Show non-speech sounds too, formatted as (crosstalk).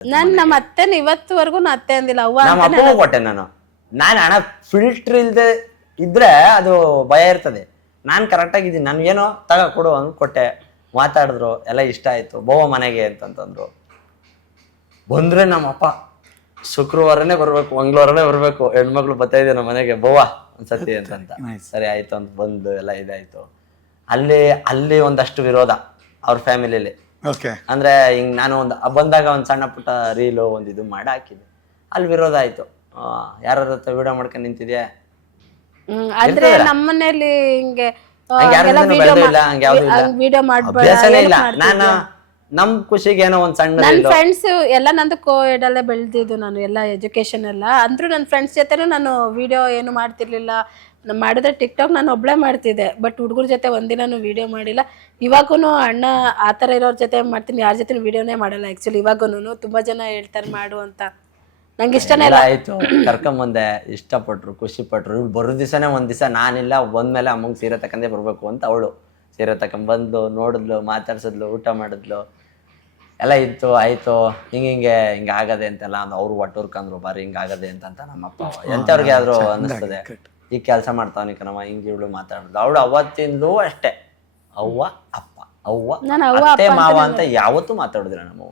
ನಾನ್ ನಮ್ಮ ಅತ್ತೆನ ಇವತ್ತುವರೆಗೂ ನಾ ಅತ್ತೆ ಅಂದಿಲ್ಲ ಅವ್ವ ನಮ್ಮ ಅಂತಾನೆ ಅಪ್ಪಗೂ ಕೊಟ್ಟೆ ನಾನು. ನಾನು ಹಣ ಫಿಲ್ಟರ್ ಇಲ್ದೆ ಇದ್ರೆ ಅದು ಭಯ ಇರ್ತದೆ. ನಾನು ಕರೆಕ್ಟಾಗಿದ್ದೀನಿ ನಾನು ಏನೋ ತಗ ಕೊಡು ಅಂದ್ ಕೊಟ್ಟೆ. ಮಾತಾಡಿದ್ರು ಎಲ್ಲ ಇಷ್ಟ ಆಯ್ತು. ಬೋವ ಮನೆಗೆ ಅಂತಂತಂದ್ರು. ಬಂದ್ರೆ ನಮ್ಮ ಅಪ್ಪ ಶುಕ್ರವಾರನೇ ಬರ್ಬೇಕು ಮಂಗಳವಾರನೇ ಬರ್ಬೇಕು. ಹೆಣ್ಮಕ್ಳು ಬರ್ತಾ ಇದೆ ನಮ್ಮ ಮನೆಗೆ. ಬೋವ ಒಂದ್ಸತಿ ಅಂತಂತ (laughs) ಸರಿ ಆಯ್ತು ಅಂತ ಬಂದು ಎಲ್ಲ ಇದಾಯ್ತು. ಅಲ್ಲಿ ಅಲ್ಲಿ ಒಂದಷ್ಟು ವಿರೋಧ ಅವ್ರ ಫ್ಯಾಮಿಲಿಯಲ್ಲಿ ಓಕೆ ಅಂದ್ರೆ ಹಿಂಗ್ ನಾನು ಒಂದು ಬಂದಾಗ ಒಂದ್ ಸಣ್ಣ ಪುಟ್ಟ ರೀಲು ಒಂದ್ ಇದು ಮಾಡಿ ಹಾಕಿದ್ದೆ. ಅಲ್ಲಿ ವಿರೋಧ ಆಯ್ತು. ಯಾರ ಹತ್ರ ವಿಡಿಯೋ ಮಾಡ್ಕೊಂಡು ನಿಂತಿದ್ಯಾ? ಹ್ಮ್ ಆದ್ರೆ ನಮ್ಮನೇಲಿ ಹಿಂಗೆ ಆ, ಹಂಗ್ ಯಾರ ವಿಡಿಯೋ ಇಲ್ಲ, ಹಂಗ್ ಯಾವ್ದೂ ಇಲ್ಲ. ವಿಡಿಯೋ ಮಾಡ್ಬೇಡ ಅಭ್ಯಾಸನೇ ಇಲ್ಲ. ನಾನು ನಮ್ ಖುಷಿಗೆ ಏನೋ ಒಂದ್ ಸಣ್ಣ ನನ್ನ. ಫ್ರೆಂಡ್ಸ್ ಎಲ್ಲ ನಂದು ಕೋವಿಡ್ ಅಲ್ಲೇ ಬೆಳೆದಿದ್ದು ನಾನು ಎಲ್ಲ ಎಜುಕೇಶನ್ ಎಲ್ಲ. ಅಂದ್ರೂ ನನ್ನ ಫ್ರೆಂಡ್ಸ್ ಜೊತೆನೂ ನಾನು ವಿಡಿಯೋ ಏನು ಮಾಡ್ತಿರ್ಲಿಲ್ಲ. ಮಾಡಿದ್ರೆ ಮಾಡಿದ್ರೆ ಟಿಕ್ಟಾಕ್ ನಾನು ಒಬ್ಳೆ ಮಾಡ್ತಿದ್ದೆ. ಬಟ್ ಹುಡುಗರ ಜೊತೆ ಒಂದಿನೂ ವಿಡಿಯೋ ಮಾಡಿಲ್ಲ. ಇವಾಗೂ ಅಣ್ಣ ಆ ಥರ ಇರೋರ ಜೊತೆ ಮಾಡ್ತೀನಿ ಯಾರ ಜೊತೆ ವಿಡಿಯೋನೇ ಮಾಡಲ್ಲ ಆ್ಯಕ್ಚುಲಿ ಇವಾಗೂ ತುಂಬಾ ಜನ ಹೇಳ್ತಾರೆ ಮಾಡು ಅಂತ. ನಂಗೆ ಇಷ್ಟನೇ ಇಲ್ಲ. ಆಯ್ತು ಕರ್ಕೊಂಬಂದೆ ಇಷ್ಟಪಟ್ರು ಖುಷಿ ಪಟ್ರು ಇವ್ಳು ಬರೋ ದಿವಸನೇ ಒಂದ್ ದಿವಸ ನಾನಿಲ್ಲ ಬಂದ್ಮೇಲೆ ಅಮ್ಮಂಗ್ ಸೀರೆ ತಕೊಂಡೇ ಬರ್ಬೇಕು ಅಂತ ಅವಳು. ಸೀರೆ ತಕೊಂಡ್ಬಂದು ನೋಡಿದ್ಲು ಮಾತಾಡ್ಸಿದ್ಲು ಊಟ ಮಾಡಿದ್ಲು. ಎಲ್ಲ ಇತ್ತು ಆಯ್ತು ಹಿಂಗ ಹಿಂಗೆ ಹಿಂಗ ಆಗದೆ ಅಂತೆಲ್ಲ ಅಂದ್ ಅವ್ರು ಒಟ್ಟೂರ್ಕಂದ್ರು ಬಾರಿ ಹಿಂಗ ಆಗದೆ ಅಂತ ನಮ್ಮಪ್ಪ ಎಂತವ್ರಿಗೆ ಆದ್ರೂ ಅನ್ನಿಸ್ತದೆ. ಈಗ ಕೆಲಸ ಮಾಡ್ತಾವನಿ ಕಣಮ್ಮ ಹಿಂಗ ಇವಳು ಮಾತಾಡೋದು ಅವಳು ಅವತ್ತಿಂದಲೂ ಅಷ್ಟೇ. ಅವ್ವ ಅಪ್ಪ. ಅವ್ವ ನಾನು ಅವ್ವ ಅತ್ತೆ ಅಪ್ಪ ಮಾವ ಅಂತ ಯಾವತ್ತೂ ಮಾತಾಡೋದಿಲ್ಲ ನಮ್ಮ